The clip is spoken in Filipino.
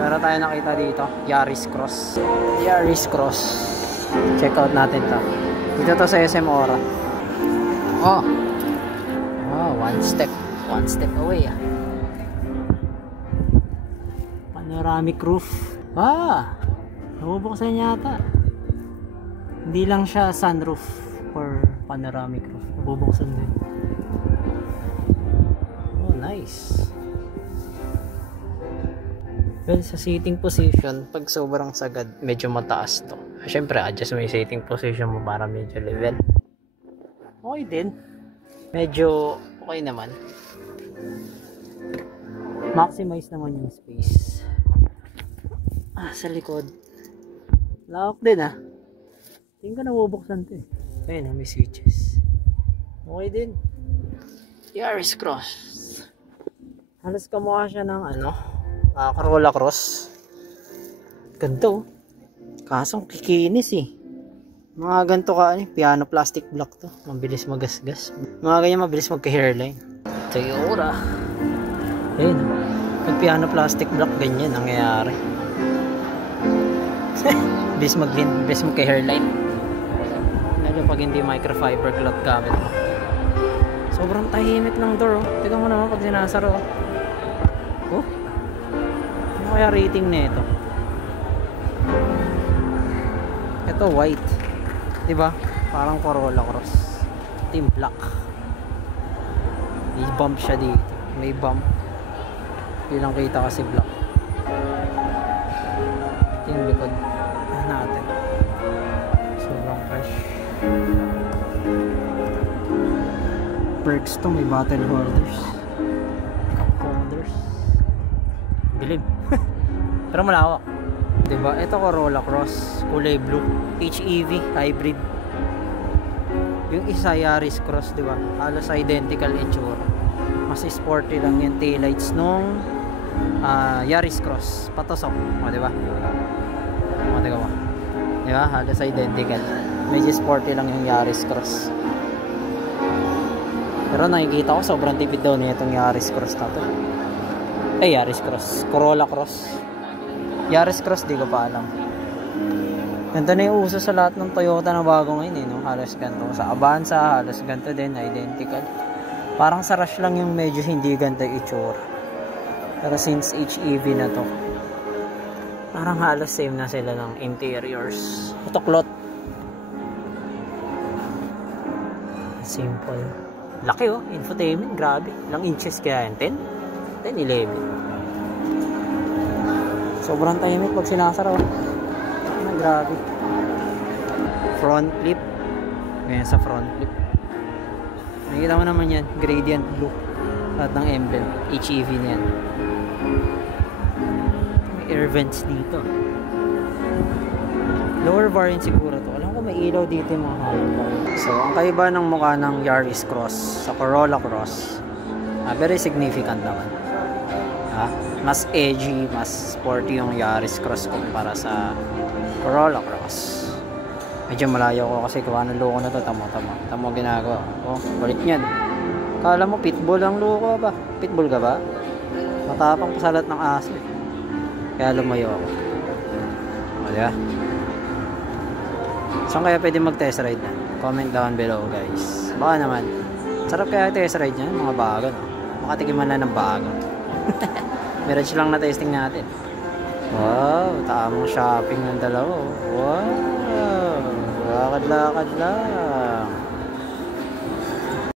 Meron tayo nakita dito, Yaris Cross. Yaris Cross. Check out natin to. Dito to sa SM Ora. Oh, one step away. Panoramic roof. Nabubuksan yata. Hindi lang siya sunroof or panoramic roof. Nabubuksan din. Oh, nice. Well, sa seating position, pag sobrang sagad, medyo mataas to. Siyempre, adjust mo yung seating position mo para medyo level. Okay din. Medyo okay naman. Maximize naman yung space. Sa likod. Lawak din Tingin ko nabubuksan to Ayun may switches. Okay din. Yaris Cross. Halos kamukha siya ng Corolla Cross. Ganito. Kasong kikinis Mga ganito piano plastic block to. Mabilis magasgas. Mga ganyan mabilis magka-hairline. Toyota. Ayun. Pag piano plastic block, ganyan nangyayari. Bilis magka-hairline. Lalo pag hindi microfiber cloth gamit mo. Sobrang tahimik ng door Tignan mo naman pag sinasaro Ano kaya rating na ito? Ito white, diba? Parang Corolla Cross. Team black. May bump siya dito. May bump. Hindi lang kita kasi black. Ito yung likod natin. Sobrang fresh. Perks to, may bottle holders. Cup holders. Bilib. Pero malawak. Diba? Ito Corolla Cross. Kulay blue. HEV. Hybrid. Yung isa Yaris Cross. Diba? Halos identical itsura. Mas sporty lang yung taillights nung Yaris Cross. Patusok. Diba? Diba? Halos identical. Medyo sporty lang yung Yaris Cross. Pero nakikita ko sobrang tipid daw niya itong Yaris Cross na to. Yaris Cross. Corolla Cross. Yaris Cross, di ko pa alam. Ganito na yung uso sa lahat ng Toyota na bago ngayon no? Halos ganito. Sa Avanza, halos ganito din, identical. Parang sa Rush lang yung medyo hindi ganito yung itsura. Pero since HEV na to, parang halos same na sila ng interiors. Ito cloth. Simple. Laki infotainment, grabe. Ilang inches kaya yan? 10? 10, 11. Sobrang tahimik pag sinasara grabe. Front flip. Ganyan sa front flip. Nakikita mo naman yan, gradient blue. Lahat ng emblem, HEV na yan. May air vents dito. Lower variant siguro to. Alam ko may ilaw dito yung mga halong. So, ang kaiba ng mukha ng Yaris Cross sa Corolla Cross, very significant naman. Mas edgy, mas sporty yung Yaris Cross kumpara sa Corolla Cross. Medyo malayo ko kasi kuha ng loko na to. Tamo ginagawa. Balik nyan. Kala mo pitbull ang loko ba? Pitbull ka ba? Matapang pasalat ng aso Kaya lumayo ako. Diba? Saan kaya pwede mag-test ride na? Comment down below guys. Baka naman. Sarap kaya test ride nyan. Mga bago makatikiman na ng bago. Mirage lang na testing natin. Wow, tamang shopping ng dalawa. Wow, lakad-lakad lang.